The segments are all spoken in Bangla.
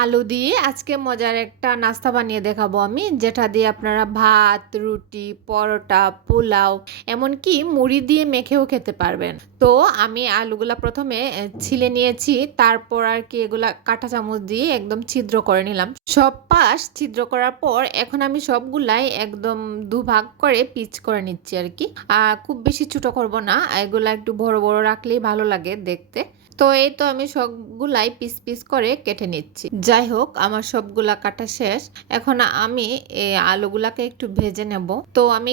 আলু দিয়ে আজকে মজার একটা নাস্তা বানিয়ে দেখাবো আমি, যেটা দিয়ে আপনারা ভাত, রুটি, পরোটা, পোলাও, এমনকি মুড়ি দিয়ে মেখেও খেতে পারবেন। তো আমি আলুগুলা প্রথমে ছিলে নিয়েছি, তারপর আর কি এগুলা কাঁটা চামচ দিয়ে একদম ছিদ্র করে নিলাম। সব পাশ ছিদ্র করার পর এখন আমি সবগুলাই একদম দুভাগ করে পিচ করে নিচ্ছি আর কি। খুব বেশি ছোট করব না, এগুলা একটু বড় বড় রাখলেই ভালো লাগে দেখতে। তো এই তো আমি সবগুলাই পিস পিস করে কেটে নিচ্ছি। যাই হোক, আমার সবগুলা কাটা শেষ। এখন আমি আলুগুলাকে একটু ভেজে নেব। তো আমি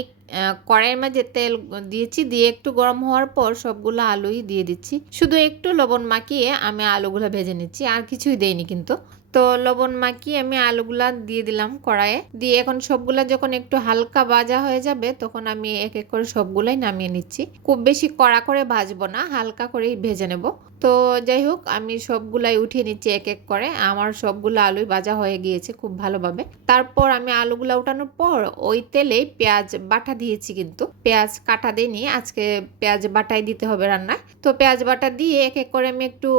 কড়াইয়ের মাঝে তেল দিয়েছি, দিয়ে একটু গরম হওয়ার পর সবগুলো আলুই দিয়ে দিচ্ছি। শুধু একটু লবণ মাখিয়ে আমি আলুগুলো ভেজে নিচ্ছি, আর কিছুই দেইনি কিন্তু। তো লবণ মাখিয়ে আমি আলুগুলা দিয়ে দিলাম কড়াইয়ে। দিয়ে এখন সবগুলা যখন একটু হালকা ভাজা হয়ে যাবে, তখন আমি এক এক করে সবগুলাই নামিয়ে নিচ্ছি। খুব বেশি কড়া করে ভাজবো না, হালকা করেই ভেজে নেব। তো যাই হোক, আমি সবগুলাই উঠিয়ে নিচ্ছি এক এক করে। আমার সবগুলো আলুই ভাজা হয়ে গিয়েছে খুব ভালোভাবে। তারপর আমি আলুগুলা উঠানোর পর ওই তেলেই পেঁয়াজ বাটা দিয়েছি কিন্তু। পেঁয়াজ কাটা দিইনি আজকে পেঁয়াজ বাটাই দিতে হবে রান্নায় তো পেঁয়াজ বাটা দিয়ে এক এক করে আমি একটু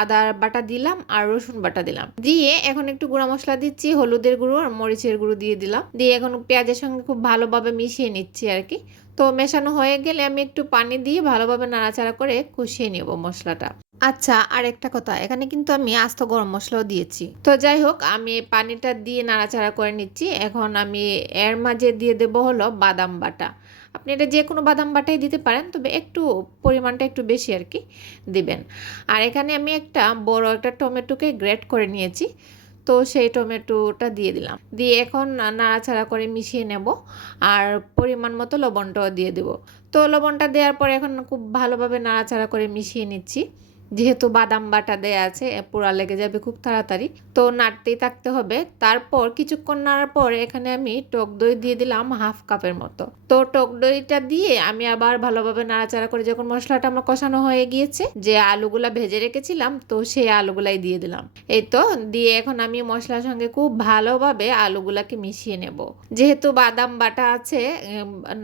আদা বাটা দিলাম আর রসুন বাটা দিলাম। দিয়ে এখন একটু গুঁড়া মশলা দিচ্ছি, হলুদের গুঁড়ো আর মরিচের গুঁড়ো দিয়ে দিলাম। দিয়ে এখন পেঁয়াজের সঙ্গে খুব ভালোভাবে মিশিয়ে নিচ্ছি আর কি। তো মেশানো হয়ে গেলে আমি একটু পানি দিয়ে ভালোভাবে নাড়াচাড়া করে কষিয়ে নেব মশলাটা। আচ্ছা আর একটা কথা। এখানে কিন্তু আমি আস্ত গরম মশলাও দিয়েছি। তো যাই হোক, আমি পানিটা দিয়ে নাড়াচাড়া করে নিচ্ছি। এখন আমি এর মাঝে দিয়ে দেব হলো বাদাম বাটা। আপনি এটা যে কোনো বাদাম বাটাই দিতে পারেন, তবে একটু পরিমাণটা একটু বেশি আর কি দিবেন। আর এখানে আমি একটা বড় একটা টমেটোকে গ্রেট করে নিয়েছি। তো সেই টমেটোটা দিয়ে দিলাম। দিয়ে এখন নাড়াচাড়া করে মিশিয়ে নেব। আর পরিমাণ মতো লবণটাও দিয়ে দেব। তো লবণটা দেওয়ার পর এখন খুব ভালোভাবে নাড়াচাড়া করে মিশিয়ে নিচ্ছি। যেহেতু বাদাম বাটা দেয়া আছে পোড়া লেগে যাবে খুব তাড়াতাড়ি। তো নাড়তেই থাকতে হবে। তারপর কিছুক্ষণ নাড়ার পর এখানে আমি টক দই দিয়ে দিলাম হাফ কাপের মতো। তো টক দইটা দিয়ে আমি আবার ভালোভাবে নাড়াচাড়া করে যখন মশলাটা আমার কষানো হয়ে গিয়েছে, যে আলুগুলা ভেজে রেখেছিলাম, তো সেই আলুগুলাই দিয়ে দিলাম। এই তো, দিয়ে এখন আমি মশলার সঙ্গে খুব ভালোভাবে আলুগুলাকে মিশিয়ে নেব। যেহেতু বাদাম বাটা আছে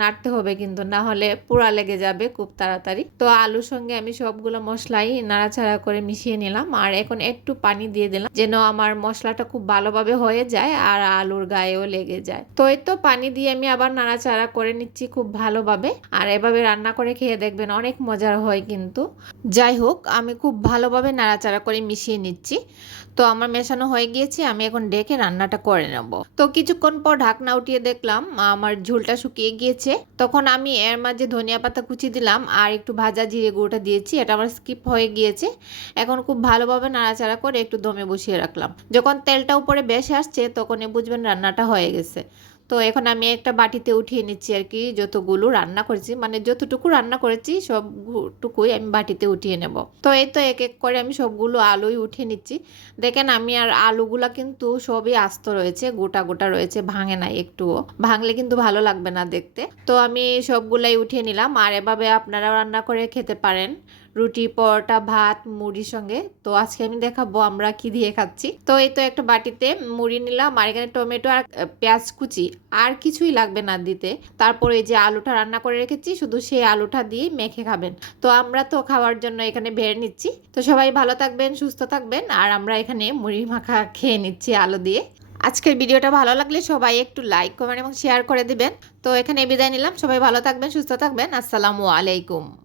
নাড়তে হবে কিন্তু, না হলে পোড়া লেগে যাবে খুব তাড়াতাড়ি। তো আলুর সঙ্গে আমি সবগুলো মশলাই নাড়াচাড়া করে মিশিয়ে নিলাম আর এখন একটু পানি দিয়ে দিলাম যেন আমার মশলাটা খুব ভালোভাবে হয়ে যায় আর আলুর গায়েও লেগে যায়। তো এই তো পানি দিয়ে আমি আবার নাড়াচাড়া করে নিচ্ছি খুব ভালোভাবে আর এভাবে রান্না করে খেয়ে দেখবেন অনেক মজার হয় কিন্তু। যাই হোক, আমি খুব ভালোভাবে নাড়াচাড়া করে মিশিয়ে নিচ্ছি। তো আমার মেশানো হয়ে গিয়েছে, আমি এখন ডেকে রান্নাটা করে নেব। তো কিছুক্ষণ পর ঢাকনা উঠিয়ে দেখলাম, আমার ঝোলটা শুকিয়ে গিয়েছে। তখন আমি এর মাঝে ধনিয়া পাতা কুচি দিলাম আর একটু ভাজা জিরে গুঁড়োটা দিয়েছি, এটা আমার স্কিপ হয়ে গিয়েছে। এখন খুব ভালোভাবে নাড়াচাড়া করে একটু দমে বসিয়ে রাখলাম। যখন তেলটা উপরে বেশ আসছে, তখনই বুঝবেন রান্নাটা হয়ে গেছে। তো এখন আমি একটা বাটিতে উঠিয়ে নিচ্ছি আর কি, যতগুলো রান্না করেছি। মানে যতটুকু রান্না করেছি সবটুকুই আমি বাটিতে উঠিয়ে নেব। তো এই তো এক এক করে আমি সবগুলো আলুই উঠিয়ে নিচ্ছি। দেখেন আমি আর আলুগুলা কিন্তু সবই আস্ত রয়েছে, গোটা গোটা রয়েছে, ভাঙে নাই একটুও। ভাঙলে কিন্তু ভালো লাগবে না দেখতে। তো আমি সবগুলাই উঠিয়ে নিলাম। আর এভাবে আপনারা রান্না করে খেতে পারেন। রুটি, পরোটা, ভাত, মুড়ির সঙ্গে। তো আজকে আমি দেখাবো আমরা কি দিয়ে খাচ্ছি। তো এই তো একটা বাটিতে মুড়ি নিলাম, আর এখানে টমেটো আর পেঁয়াজ কুচি। আর কিছুই লাগবে না দিতে। তারপর যে আলুটা রান্না করে রেখেছি, শুধু সেই আলুটা দিয়ে মেখে খাবেন। তো আমরা তো খাওয়ার জন্য এখানে বের নিচ্ছি। তো সবাই ভালো থাকবেন, সুস্থ থাকবেন, আর আমরা এখানে মুড়ি মাখা খেয়ে নিচ্ছি আলু দিয়ে। আজকের ভিডিওটা ভালো লাগলে সবাই একটু লাইক, কমেন্ট এবং শেয়ার করে দিবেন। তো এখানে বিদায় নিলাম। সবাই ভালো থাকবেন, সুস্থ থাকবেন। আসসালামু আলাইকুম।